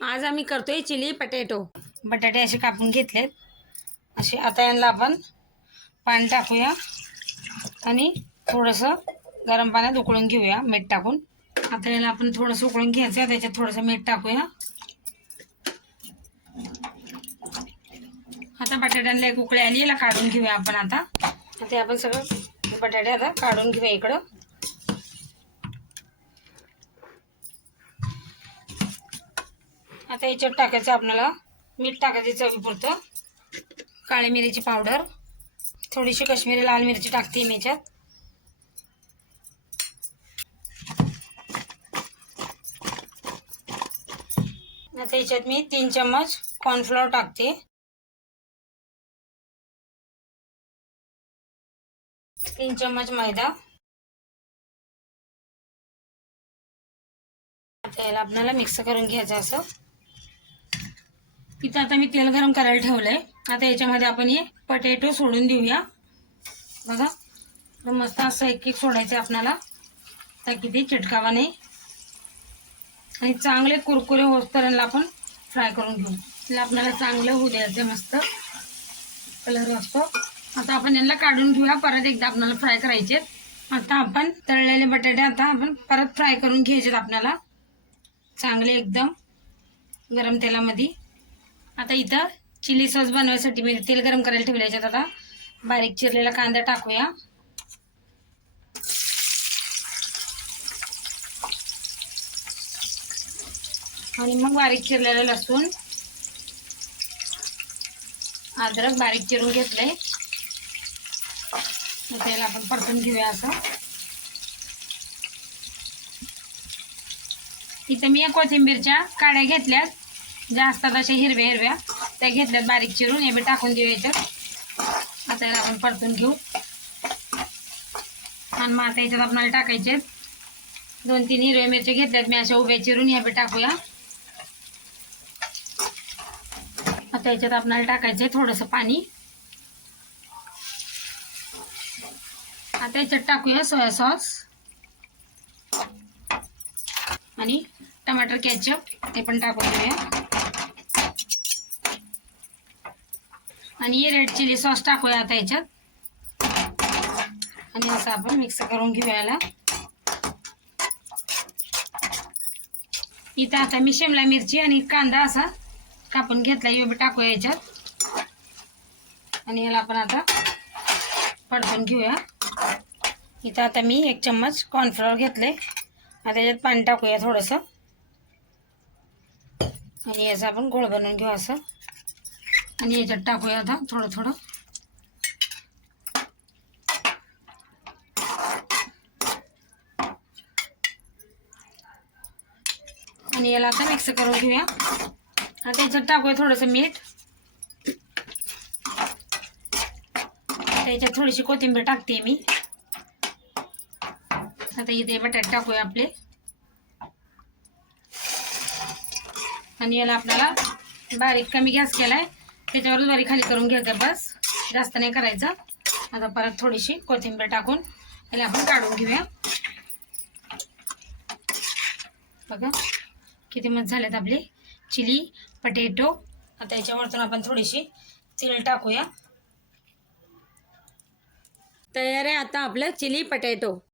आज आम्ही करतोय चिली पटेटो। बटाटे असे कापून घेतलेत असे। आता यांना आपण पाणी टाकूया आणि थोडंसं गरम पाण्यात उकळून घेऊया मीठ टाकून। आता याला आपण थोडंसं उकळून घ्यायचं, त्याच्यात थोडंसं मीठ टाकूया। आता बटाट्यांना एक उकळी आली, याला काढून घेऊया आपण। आता ते आपण सगळं बटाटे आता काढून घेऊया इकडं। आता याच्यात टाकायचं आपल्याला मीठ टाकायचं चवीपुरतं, काळी मिरीची पावडर, थोडीशी काश्मीरी लाल मिरची टाकते मी याच्यात। आता याच्यात मी 3 चम्मच कॉर्नफ्लोअर टाकते, 3 चम्मच मैदा। आता याला आपल्याला मिक्स करून घ्यायचं असं। इथं आता मी तेल गरम करायला ठेवलंय। आता याच्यामध्ये आपण हे पटेटो सोडून देऊया। बघा तर मस्त असं एक एक सोडायचं आपल्याला, ताकी ते चिटकावा नाही आणि चांगले कुरकुरे होईपर्यंत आपण फ्राय करून घेऊ। त्याला आपल्याला चांगलं होऊ द्यायचं, मस्त कलर असतो। आता आपण यांना काढून घेऊया, परत एकदा आपल्याला फ्राय करायचे। आता आपण तळलेले बटाटे आता आपण परत फ्राय करून घ्यायचे आपल्याला चांगले एकदम गरम तेलामध्ये। आता इथं चिली सॉस बनवायसाठी मी तेल गरम करायला ठेवले। याच्यात आता बारीक चिरलेला कांदा टाकूया, आणि मग बारीक चिरलेलं लसूण, अद्रक बारीक चिरून घेतलंय। त्याला आपण परतून घेऊया असं। इथं मी कोथिंबीरच्या काड्या घेतल्यात, ज्या असतात अशा हिरव्या हिरव्या, त्या घेतल्यात बारीक चिरून, हे बी टाकून देऊ याच्यात। आता याला आपण परतून घेऊ आणि मग आता याच्यात आपल्याला टाकायचे 2-3 हिरव्या मिरच्या घेतल्यात मी अशा उभ्या चिरून, हे बी टाकूया। आता याच्यात आपल्याला टाकायचंय थोडंसं पाणी। आता याच्यात टाकूया सोया सॉस आणि टमाटर केचप, ते पण टाकून देऊया। आणि रेड चिली सॉस टाकूया आता याच्यात, आणि असं आपण मिक्स करून घेऊया याला। इथं आता मी शिमला मिरची आणि कांदा असा कापून घेतला, हे बी टाकूया याच्यात, आणि याला आपण आता परतून घेऊया। इथं आता मी 1 चम्मच कॉर्नफ्लोअर घेतले, आता याच्यात पाणी टाकूया थोडंसं, आणि याचा आपण गोळ बनवून घेऊ असं। आणि याच्यात टाकूया आता थोडं थोडं, आणि याला आता मिक्स करून घेऊया। आता याच्यात टाकूया थोडंसं मीठ, याच्यात थोडीशी कोथिंबीर टाकते मी। आता इथे बटाटे टाकूया आपले, आणि याला आपल्याला बारीक कमी गॅस केलाय, त्याच्यावरच बारीक खाली करून घ्यायचं, बस जास्त नाही करायचं। आता परत थोडीशी कोथिंबीर टाकून याला आपण काढून घेऊया। बघा किती मस्त झालेत आपले चिली पटेटो। आता याच्यावरतून आपण थोडीशी तेल टाकूया। तयार आहे आता आपलं चिली पटेटो।